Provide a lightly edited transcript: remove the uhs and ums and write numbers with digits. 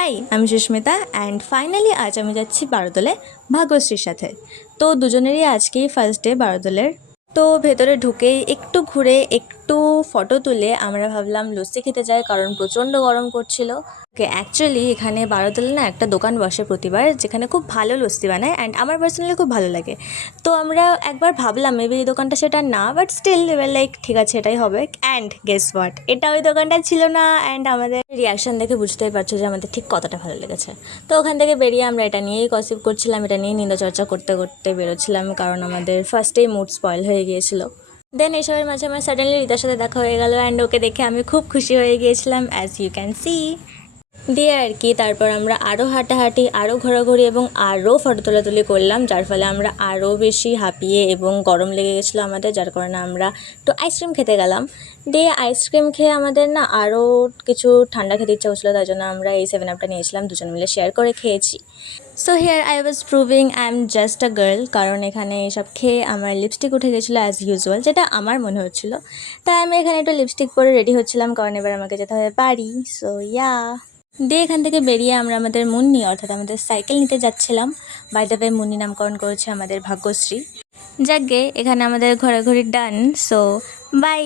High, আমি Susmita and finally আজ আমি যাচ্ছি বারোদলে ভাগ্যশ্রীর সাথে। তো দুজনেরই আজকেই ফার্স্ট ডে বারোদলের। তো ভেতরে ঢুকেই একটু ঘুরে একটু ফটো তুলে আমরা ভাবলাম লস্যি খেতে যাই, কারণ প্রচণ্ড গরম করছিল। অ্যাকচুয়ালি এখানে বারোদলে না একটা দোকান বসে প্রতিবার, যেখানে খুব ভালো লস্যি বানায় অ্যান্ড আমার পার্সোনালি খুব ভালো লাগে। তো আমরা একবার ভাবলাম মেবি এই দোকানটা সেটা না, বাট স্টিল এবার লাইক ঠিক আছে এটাই হবে। অ্যান্ড গেস হোয়াট, এটা ওই দোকানটা ছিল না। অ্যান্ড আমাদের রিয়াকশান দেখে বুঝতেই পারছো যে আমাদের ঠিক কতটা ভালো লেগেছে। তো ওখান থেকে বেরিয়ে আমরা এটা নিয়েই গসিপ করছিলাম, এটা নিয়েই নিন্দা চর্চা করতে করতে বেরোচ্ছিলাম, কারণ আমাদের ফার্স্টেই মুড স্পয়েল হয়ে গিয়েছিল। দেন এইসবের মাঝে আমার সাডেনলি রিতার সাথে দেখা হয়ে গেল অ্যান্ড ওকে দেখে আমি খুব খুশি হয়ে গিয়েছিলাম, অ্যাজ ইউ ক্যান সি। দিয়ে আর কি তারপর আমরা আরও হাঁটাহাঁটি, আরও ঘোরাঘুরি এবং আরও ফটো তোলাতুলি করলাম, যার ফলে আমরা আরও বেশি হাঁপিয়ে এবং গরম লেগে গেছিলো আমাদের, যার কারণে আমরা একটু আইসক্রিম খেতে গেলাম। দিয়ে আইসক্রিম খেয়ে আমাদের না আরও কিছু ঠান্ডা খেতে ইচ্ছা হচ্ছিলো, তাই জন্য আমরা এই 7 আপটা নিয়েছিলাম, দুজন মিলে শেয়ার করে খেয়েছি। So here I was proving I am just a girl, কারণ এখানে এসব খেয়ে আমার লিপস্টিক উঠে গেছিলো অ্যাজ ইউজুয়াল, যেটা আমার মনে হচ্ছিলো। তাই আমি এখানে একটু লিপস্টিক পরে রেডি হচ্ছিলাম, কারণ এবার আমাকে যেতে হবে বাড়ি। সো ইয়া, দিয়ে এখান থেকে বেরিয়ে আমরা আমাদের মুন্নি অর্থাৎ আমাদের সাইকেল নিতে যাচ্ছিলাম। বাই দ্য ওয়ে মুন্নি নামকরণ করেছে আমাদের ভাগ্যশ্রী। যাকগে এখানে আমাদের ঘোরাঘুরি ডান। So by.